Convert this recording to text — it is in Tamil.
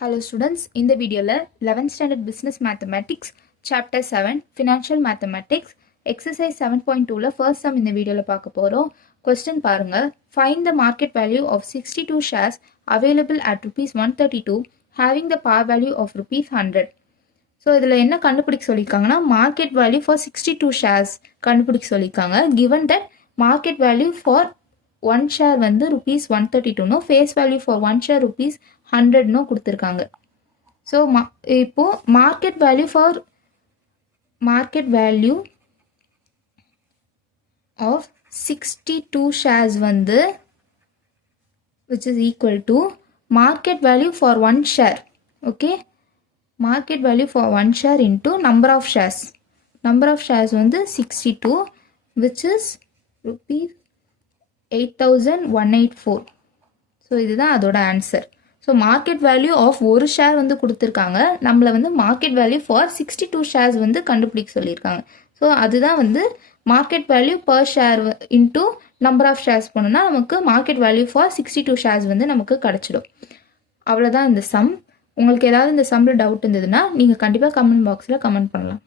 Hello students, இந்த வீடியோல 11th standard business mathematics chapter 7 financial mathematics exercise 7.2ல first sum இந்த வீடியோல பார்க்க போறோம். question பாருங்க. Find the market value of 62 shares available at rupees 132 having the par value of rupees 100. So இதில் என்ன கண்டுபிடிக்க சொல்லியிருக்காங்கன்னா மார்க்கெட் வேல்யூ ஃபார் 62 ஷேர்ஸ் கண்டுபிடிக்க சொல்லியிருக்காங்க. Given that market value for one share வந்து ருபீஸ் 132னும் face value for one share rupees 100னும் கொடுத்துருக்காங்க. ஸோ இப்போது மார்க்கெட் வேல்யூ ஆஃப் 62 ஷேர்ஸ் வந்து which is equal to market value for one share. Okay, market value for one share into number of shares. Number of shares வந்து 62 which is rupees 8184. ஸோ இதுதான் அதோட answer. So market value of ஒரு ஷேர் வந்து கொடுத்துருக்காங்க, நம்மளை வந்து மார்க்கெட் வேல்யூ ஃபார் 62 ஷேர்ஸ் வந்து கண்டுபிடிக்க சொல்லியிருக்காங்க. ஸோ அதுதான் வந்து market value per share into number of shares பண்ணோம்னா நமக்கு மார்க்கெட் வேல்யூ ஃபார் 62 ஷேர்ஸ் வந்து நமக்கு கிடச்சிடும். அவ்வளோதான் இந்த சம். உங்களுக்கு ஏதாவது இந்த சம்மில் டவுட் இருந்ததுன்னா நீங்கள் கண்டிப்பாக கமெண்ட் பாக்ஸில் கமெண்ட் பண்ணலாம்.